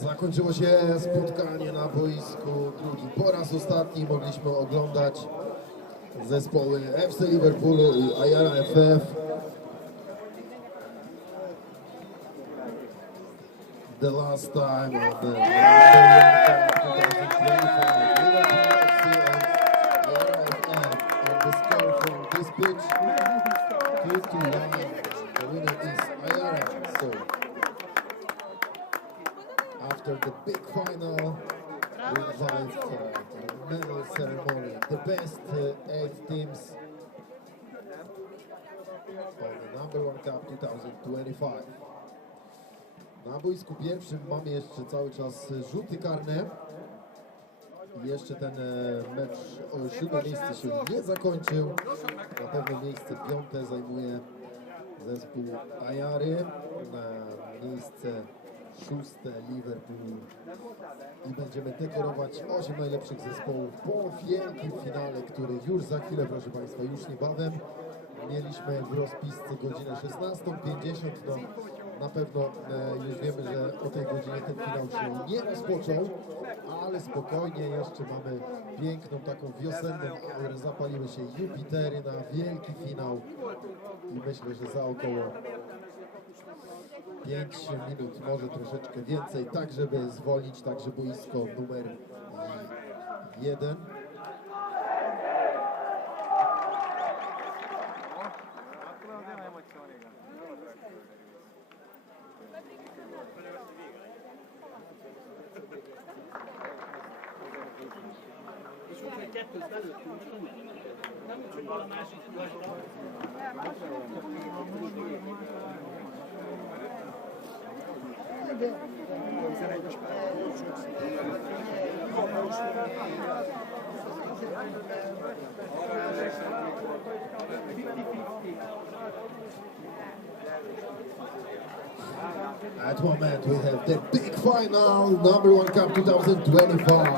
Zakończyło się spotkanie na boisku drugi. Po raz ostatni mogliśmy oglądać zespoły FC Liverpoolu i Ayara FF. The last time of the the score from this pitch 2-1. The winner is Ayara. So after the big final, we invite the medal ceremony. The best 8 teams for the number 1 Cup 2025. Na boisku pierwszym mamy jeszcze cały czas rzuty karne. I jeszcze ten mecz o 7 miejsce się nie zakończył. Na pewno miejsce 5 zajmuje zespół Ayary. Na miejsce 6 Liverpool. I będziemy dekorować 8 najlepszych zespołów po wielkim finale, który już za chwilę, proszę Państwa, już niebawem. Mieliśmy w rozpisce godzinę 16:50. No, na pewno już wiemy, że o tej godzinie ten finał się nie rozpoczął, ale spokojnie, jeszcze mamy piękną taką wiosenną aurę. Zapaliły się Jupitery na wielki finał i myślę, że za około 5 minut, może troszeczkę więcej, tak żeby zwolnić także boisko numer 1. At the moment we have the big final, number 1 Cup 2025.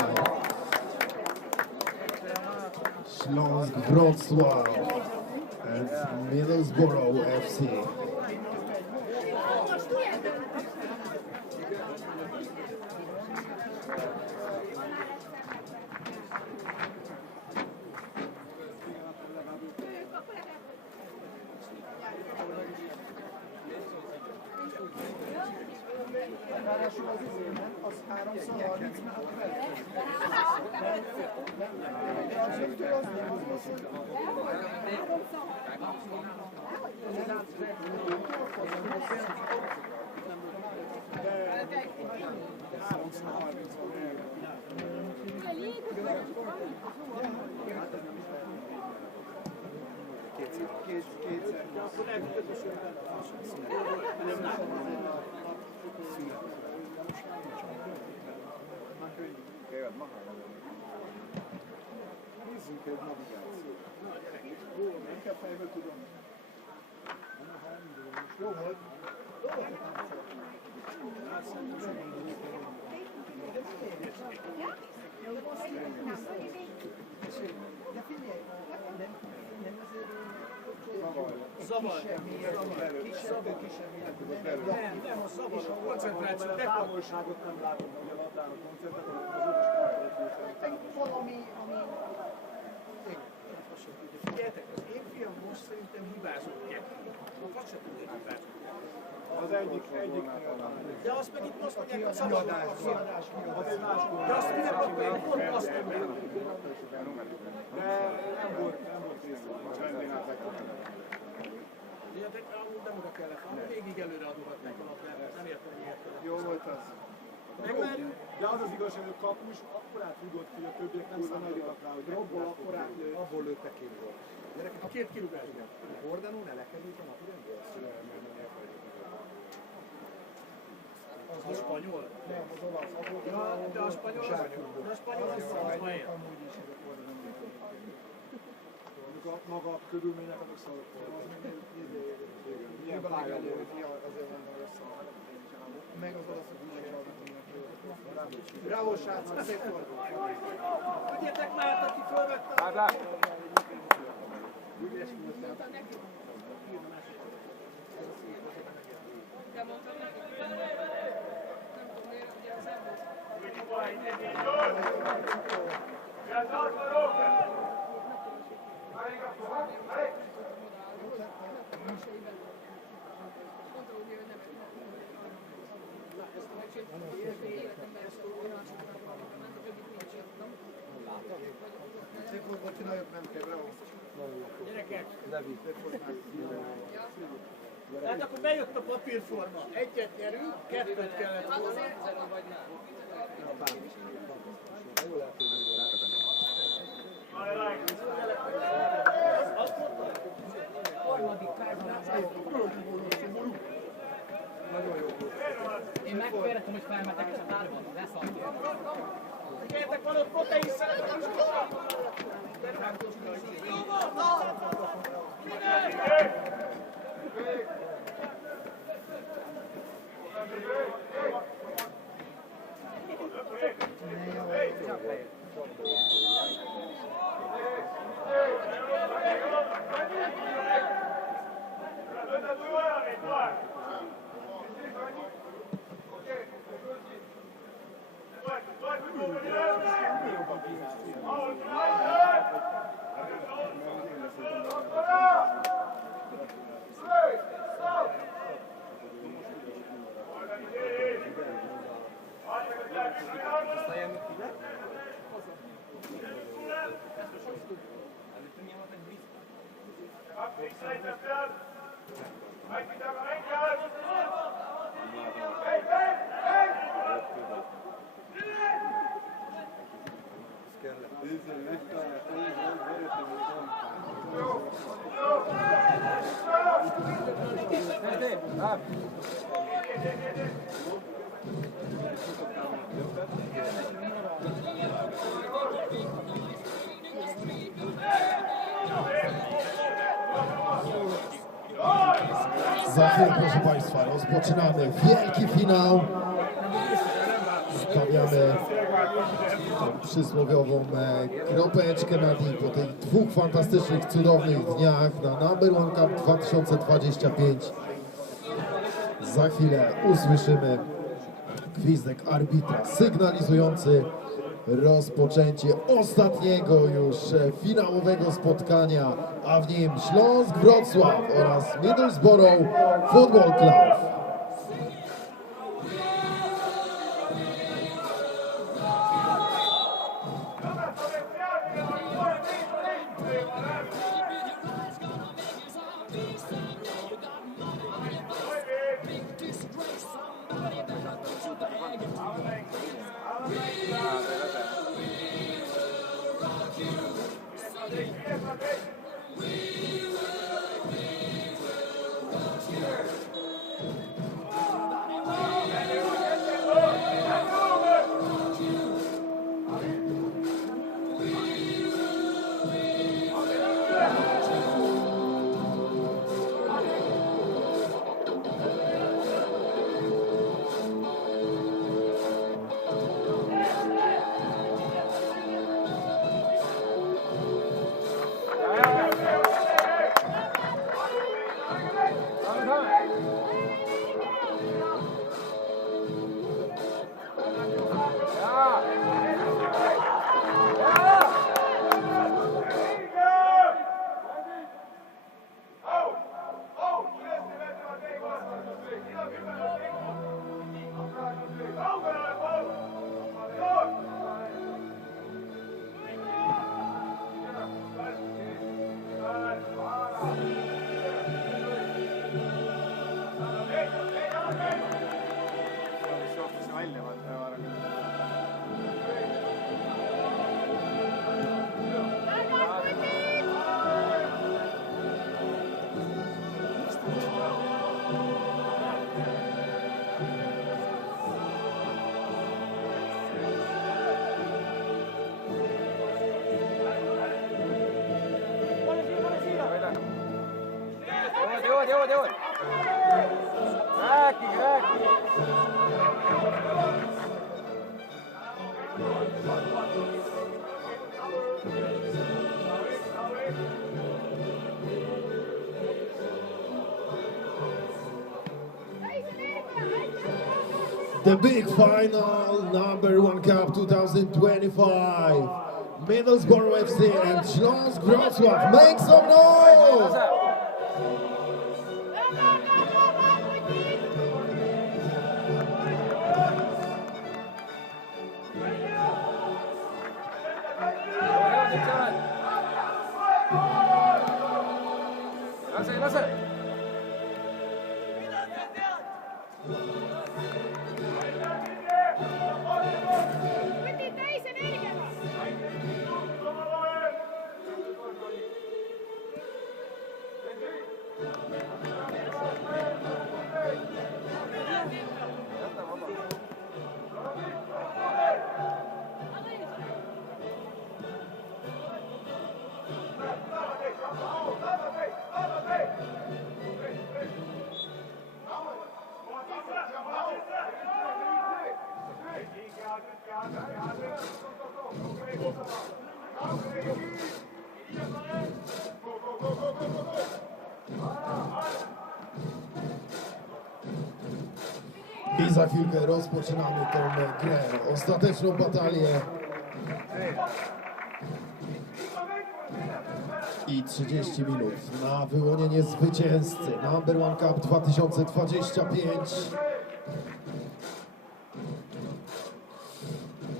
Śląsk Wrocław and Middlesbrough FC. Nézzünk egy navigációt. Jó, nem kell fejből tudom. Jó volt. De figyelj, Zavar. Nem, a zavar, a koncentráció. A távolságot nem látom, hogy a labdának koncentrálom. Valami, figyeljetek, az én fiam most szerintem hibázott kettő. Azt sem tudja hibázni. Az egyik. De azt meg itt most mondják, hogy szabad a kiadás. De azt mondják, hogy pont azt mondják. De nem volt részlet. De amúgy nem oda kellett, végig előre adóhatnák a labdát, nem értem, hogy értem. Jó volt az. Megvárjuk. De az az igazság, hogy a kapus akkorát rúgott, hogy a többiek nem számítottak rá, hogy robbol akkorát, abból lőttek ki volt. A két kirúgásban. Hordanó ne lekerült a napirendből? Az a spanyol? Nem, az olasz. De a spanyol az szalma ér. Maga a körülmények azok szarok volt. Milyen pálya volt. Azért mondom, hogy szarok. Meg az olaszok úgy csalnak. Bravo, srácok, szép volt. Hagyjátok már, aki fölvette. Ádám! Ügyes voltál. De mondtam neki, nem tudom miért, ugye az Szép volt, bocsi, nagyobb nem kell, bravo. Gyerekek! Tehát akkor bejött a papírforma. Egyet nyerünk, kettőt kellett volna. Én megfélretem, hogy felmetek és a tárban leszaltja. Figyeljetek, van ott protein szeret a kiskorra! Jó volt! Figyelj! Za chwilę, proszę Państwa, rozpoczynamy wielki finał. Stawiamy tą przysłowiową kropeczkę na i po tych dwóch fantastycznych, cudownych dniach na Number One Cup 2025. Za chwilę usłyszymy gwizdek arbitra sygnalizujący rozpoczęcie ostatniego już finałowego spotkania, a w nim Śląsk Wrocław oraz Middlesbrough Football Club. The big final, number 1 Cup 2025. Middlesbrough FC and Śląsk Wrocław. Make some noise! I za chwilkę rozpoczynamy tę grę, ostateczną batalię. I 30 minut na wyłonienie zwycięzcy Number 1 Cup 2025.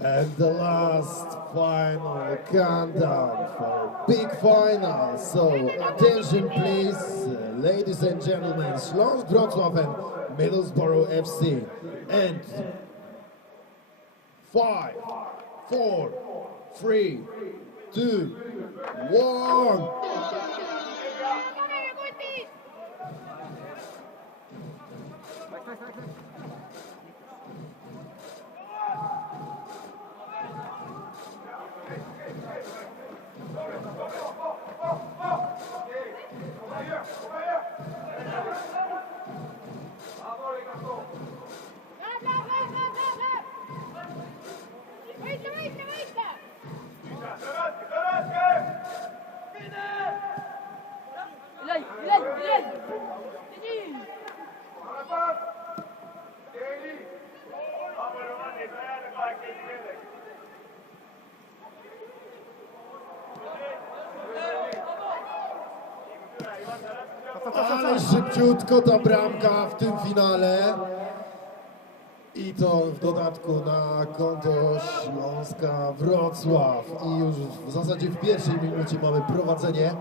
And the last final countdown for big final. So attention please, ladies and gentlemen, Śląsk Wrocław and Middlesbrough FC. And 5, 4, 3, 2, 1. Ale szybciutko ta bramka w tym finale. I to w dodatku na konto Śląska Wrocław. I już w zasadzie w pierwszej minucie mamy prowadzenie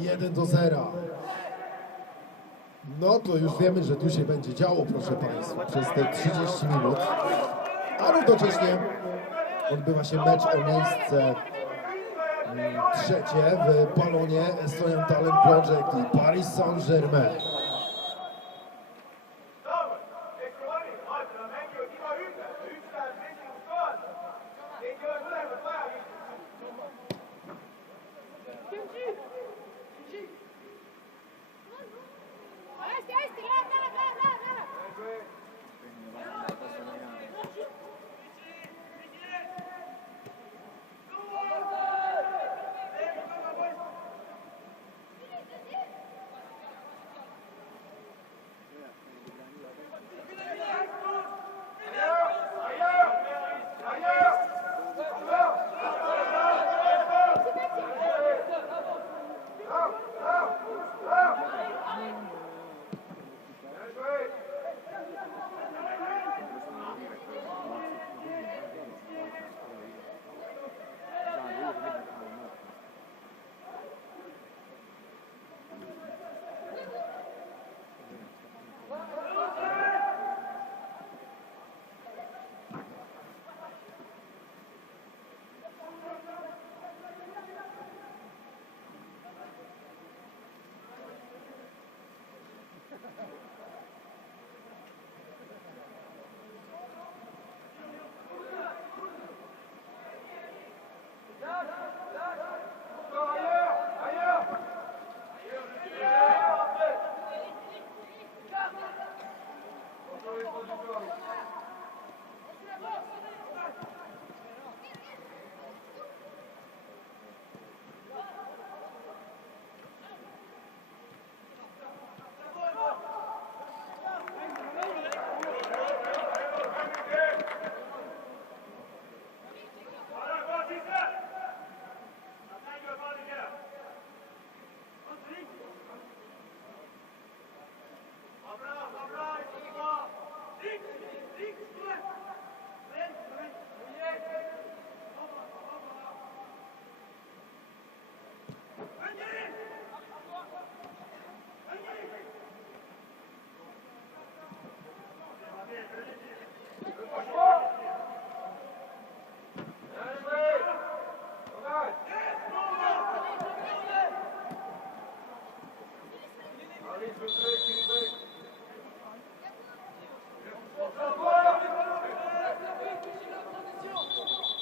1-0. No to już wiemy, że tu się będzie działo, proszę Państwa, przez te 30 minut. A równocześnie odbywa się mecz o miejsce trzecie w balonie Estonian Talent Project i Paris Saint-Germain.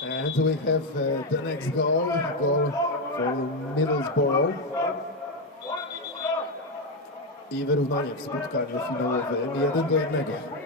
And we have the next goal for Middlesbrough. I wyrównanie w spotkaniu finałowym 1-1.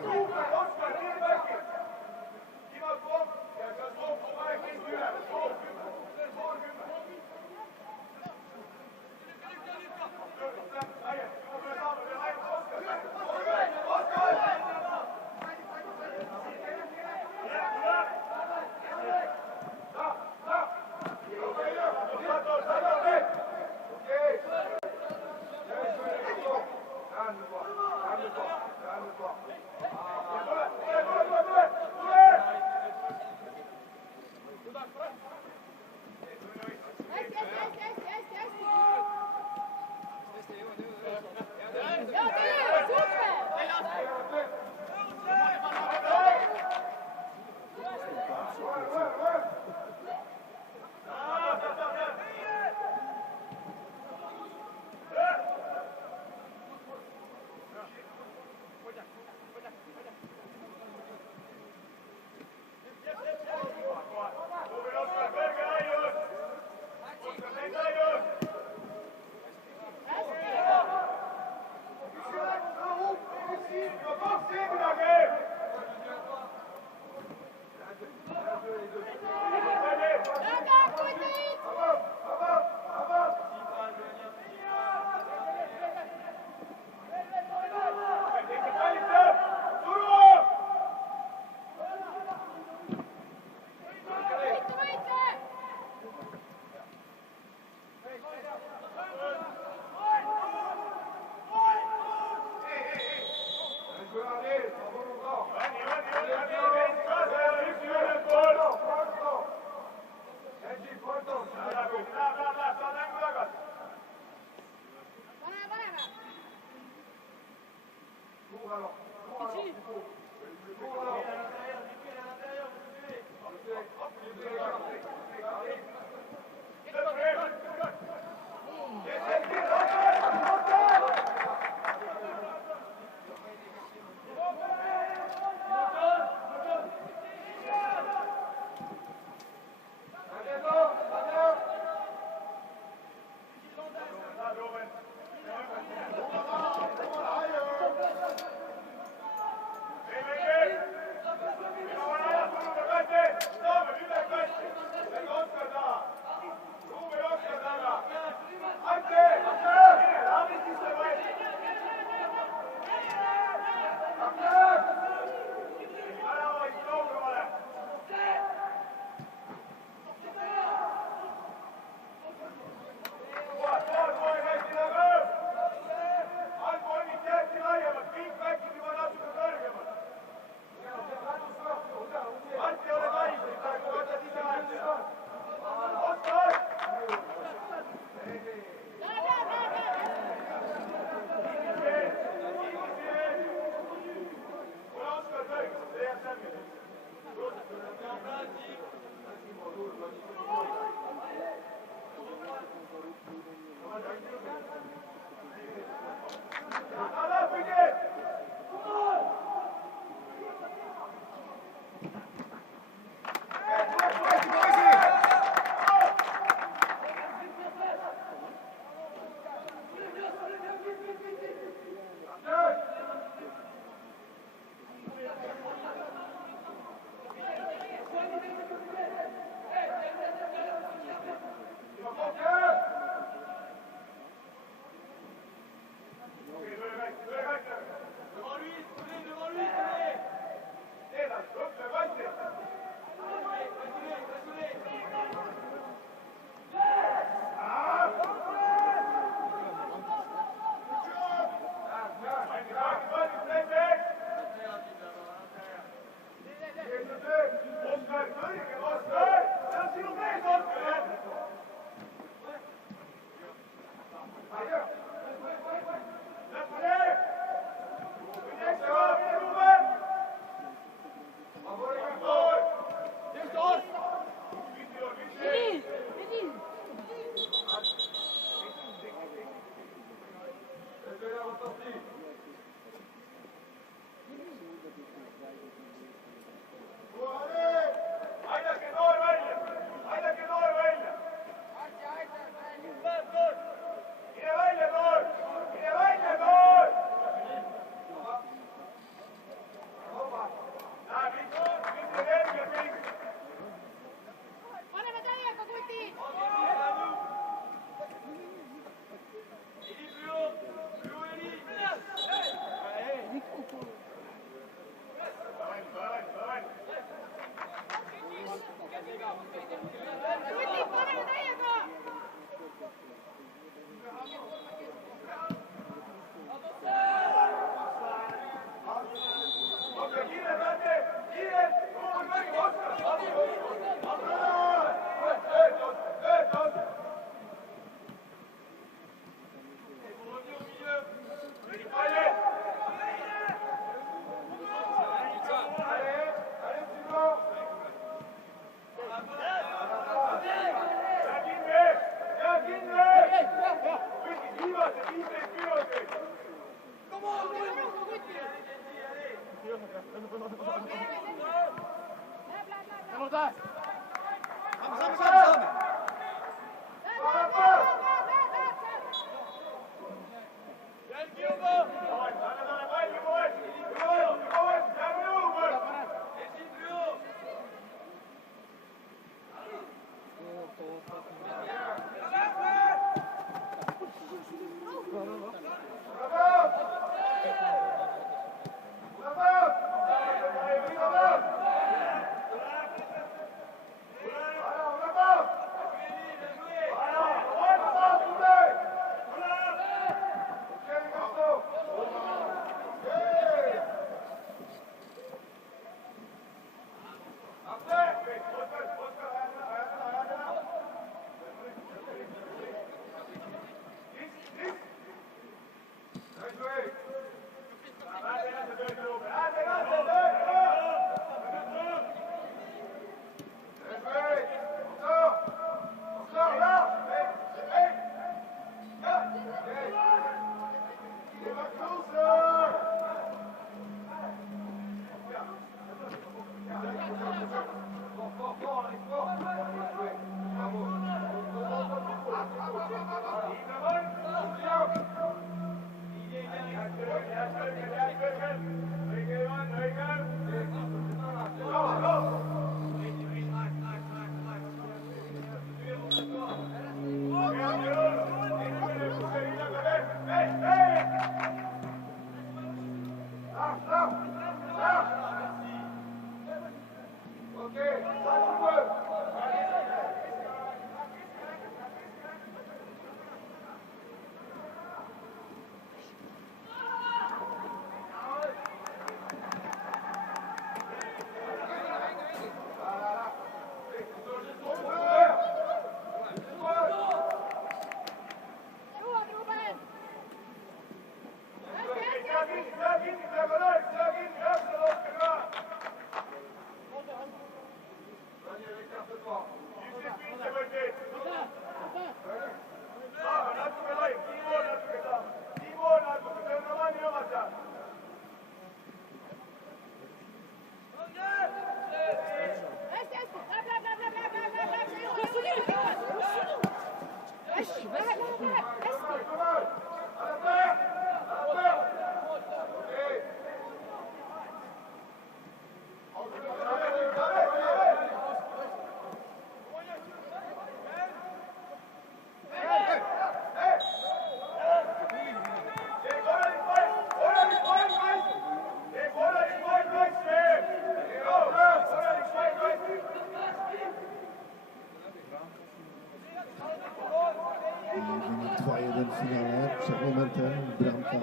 Wynik 2-1 w finale. Przed momentem bramka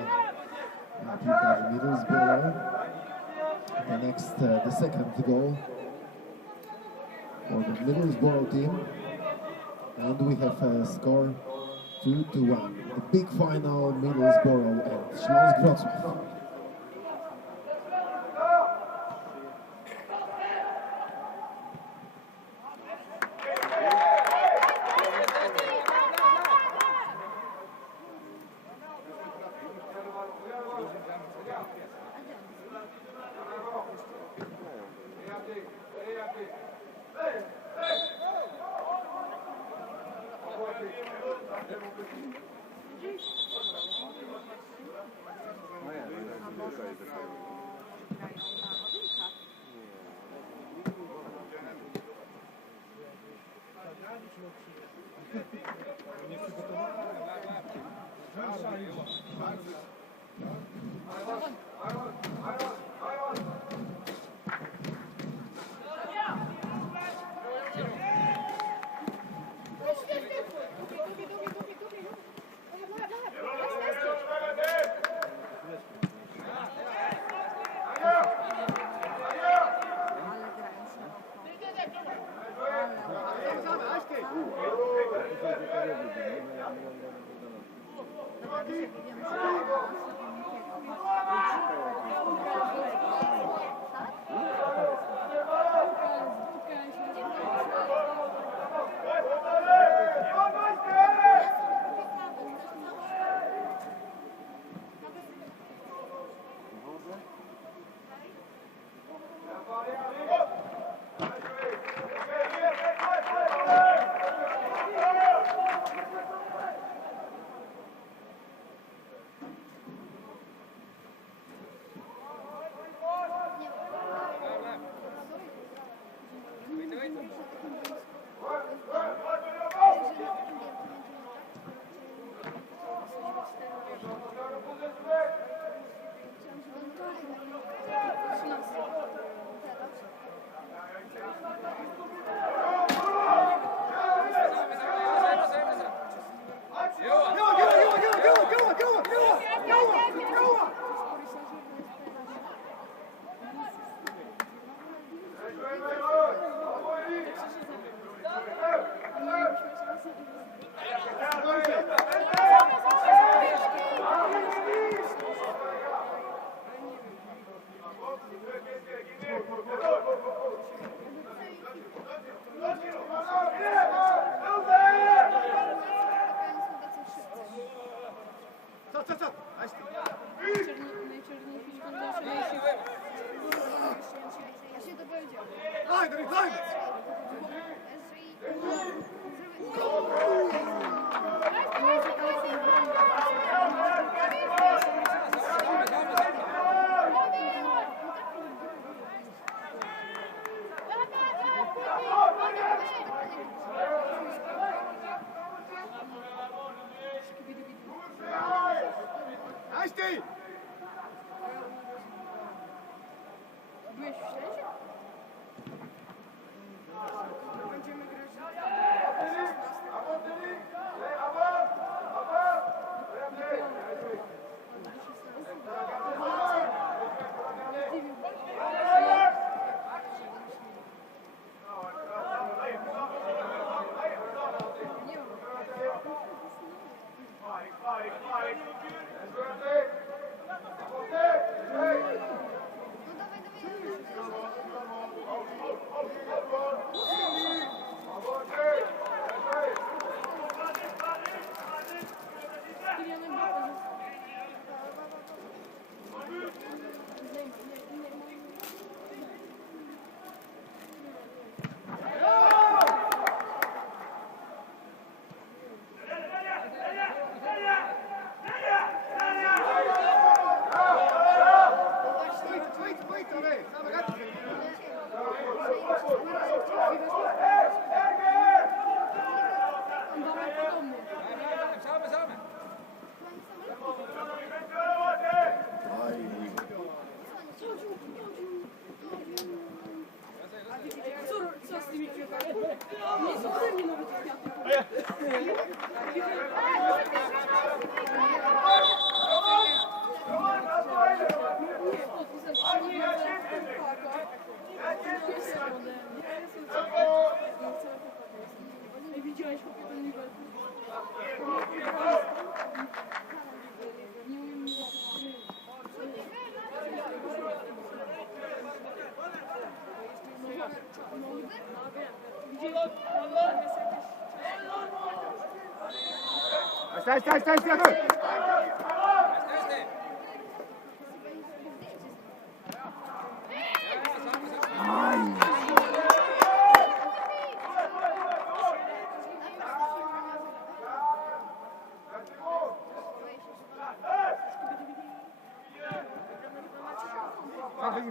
na piłkarzy Middlesbrough. The second goal for the Middlesbrough team. And we have a score 2-1. The big final, Middlesbrough and Śląsk Wrocław. Staj!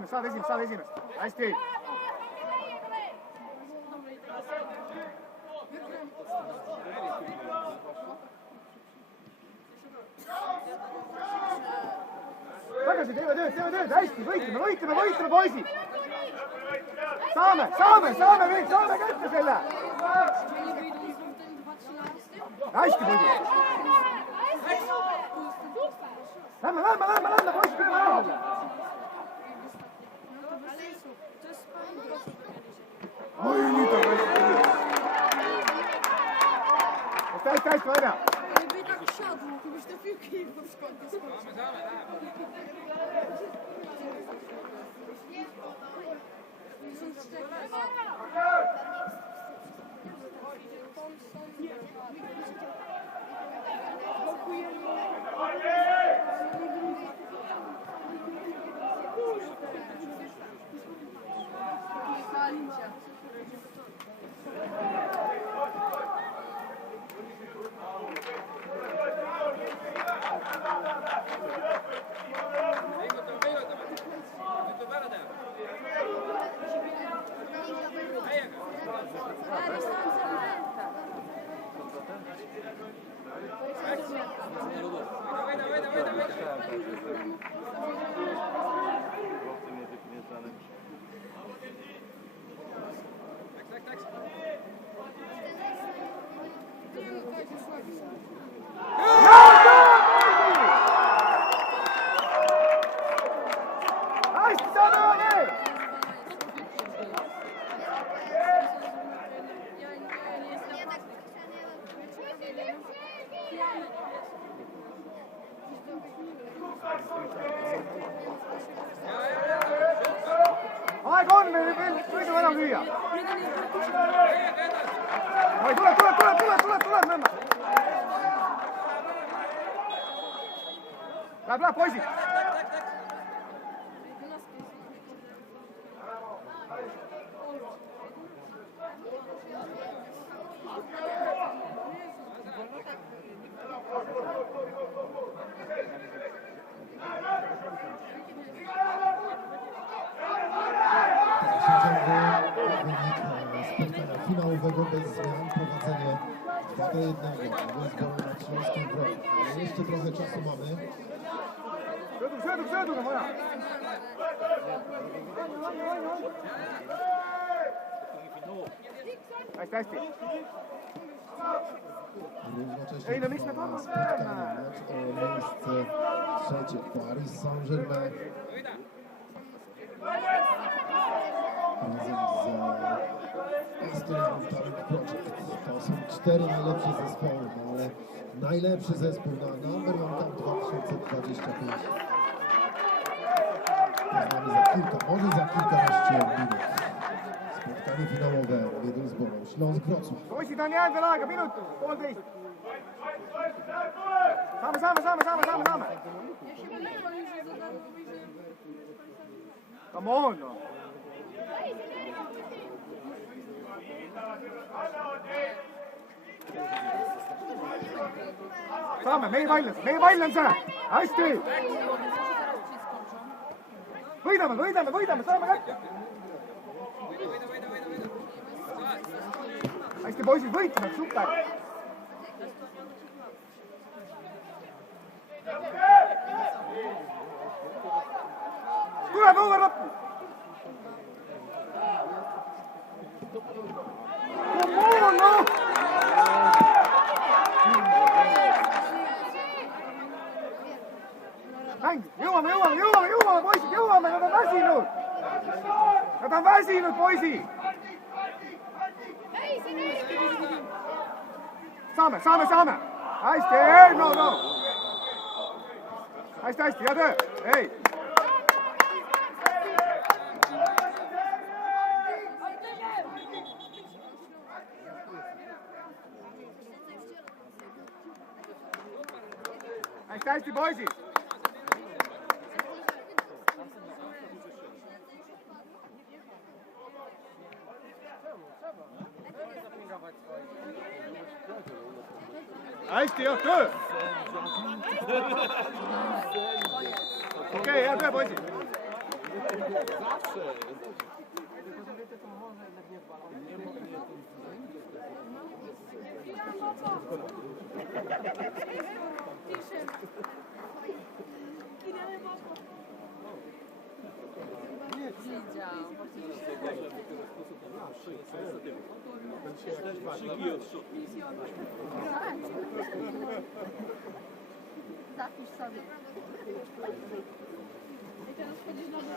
saad esimest. Hästi. Tagasi, teeme tööd, hästi, võitleme, poisid! Saame kätte selle! Hästi, poisid! Lähme, poisid, teeme ära! Oi, nüüd on hästi, Vaina! Jakby tak siadł, to byś te piłki i skoczył. Aeg on, meil võidame enam lüüa. Oi, tuleb, nõmme. Läheb, poisid. Spotkania finałowego bez zmian, prowadzenie 2-1, wyzwolą nad Śląskiem Wrocław. Ale jeszcze trochę czasu mamy. Szedł, no moja. Hästi. Równocześnie Ej, no miks na trwa to spotkanie mecz o miejsce trzecie. Paris Saint-Germain razem z Aston Talent Project. To są 4 najlepsze zespoły, no ale najlepszy zespół na Number One Cup 2025 poznamy może za kilkanaście minut. Spotkanie finałowe Middlesbrough, Śląsk Wrocław. Poisid on jäänud veel aega, minut, 1,5. Saame. Come on, no. Saame, meie vallan see. Hästi. Võidame, saame kätte. Hästi, poisid, võitme, super. Tuleb õuer lõppu. Come on, no. Mäng, jõuame, poisid, jõuame, nad on väsinud. Nad on väsinud, poisid. Saame. Hästi, no. Hästi, hea töö. Ei. Hästi, poisid. Hästi, hea töö. Okei, hea töö, poisid. Zawsze. Ciszej. Kinęły mocno. Widział. Zapisz sobie. I teraz chodzisz na dół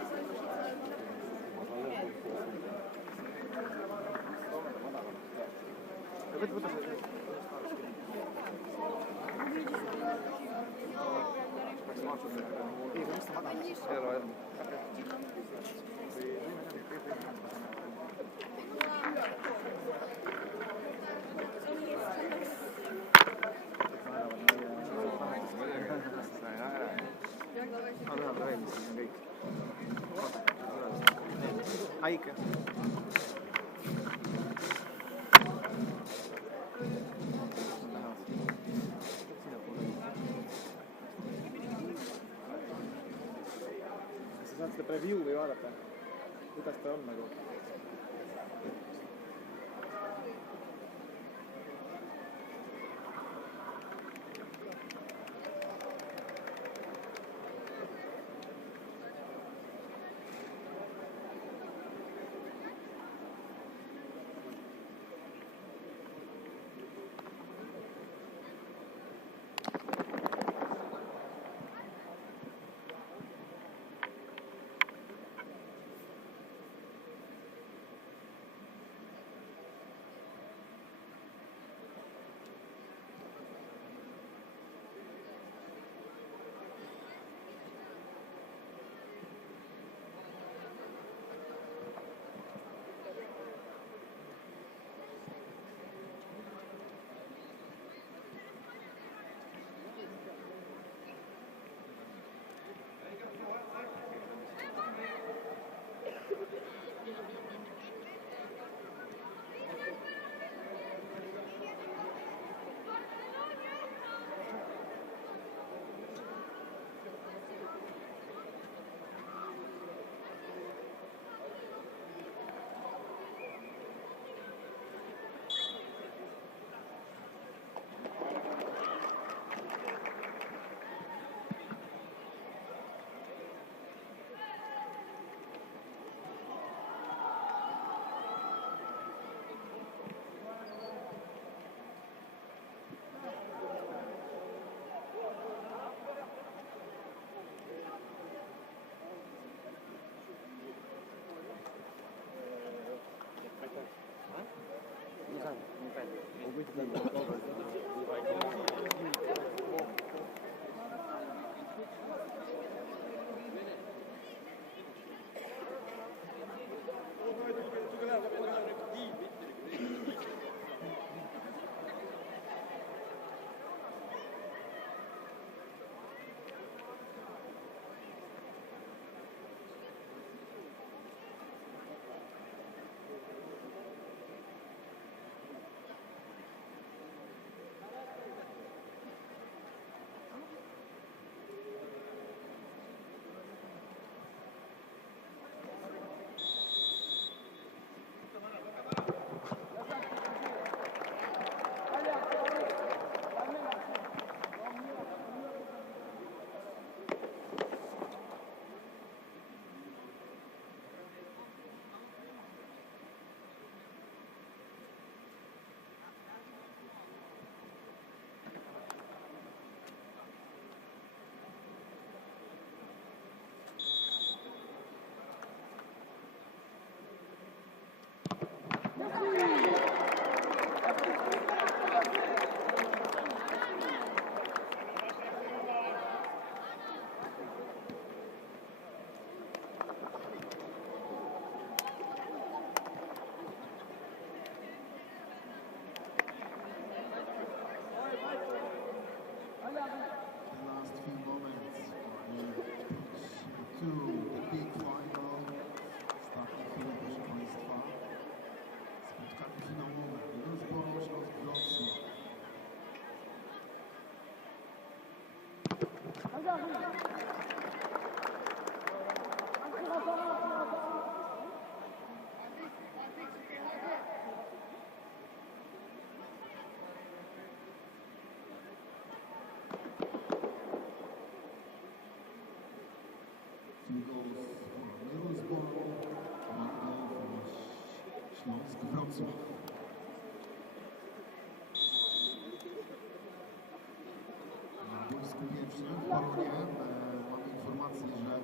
Aică. sa saad seda preview'i vaadata, kuidas ta on nagu. goals from Middlesbrough, 1 goal from Śląsk Wrocław. Na boisku pierwszym w Polonie mamy informację, że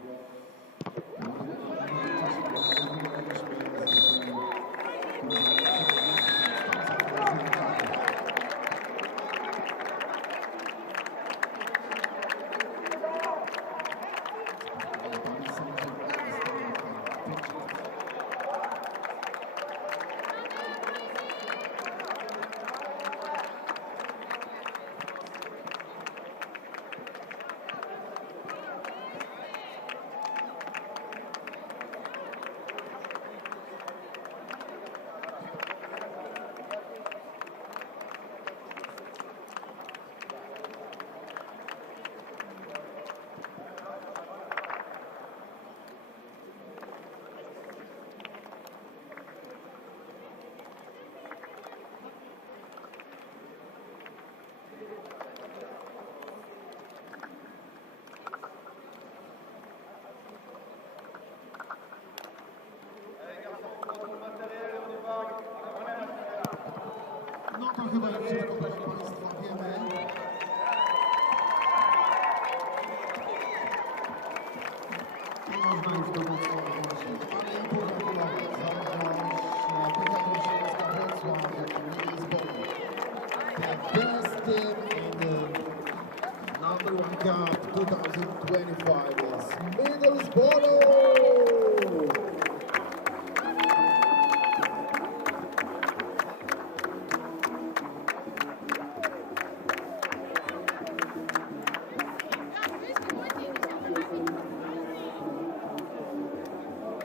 no to chyba już wszystko, proszę Państwa, wiemy. I można już to mocno odnosić. Ale i pogratulować zaległość Powiatu Śląska Wrocław, jak Middlesbrough. The best team in the number 1 cup 2025 is Middlesbrough!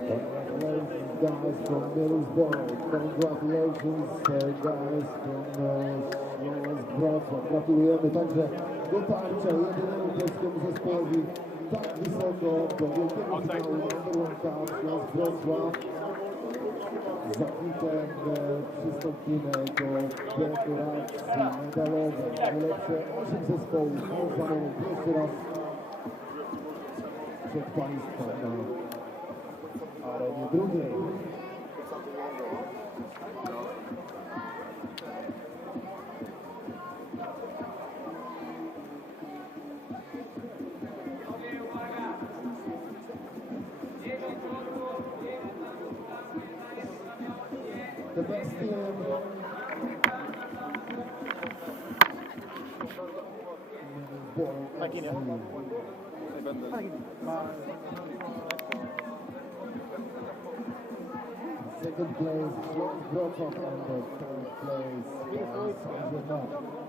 Congratulations, guys from Middlesbrough. Congratulations, guys from Śląsk Wrocław. Gratulujemy także dotarcia jedynemu polskiemu zespołowi tak wysoko do wielkiego finału Number 1 Cup Śląsk Wrocław. Za chwilę przystąpimy do deklaracji medalowej. Najlepsze 8 zespołów na moment pierwszy raz przed Państwem na arenie drugiej. The best team second place, Śląsk Wrocław, and the third place, Saint-Germain.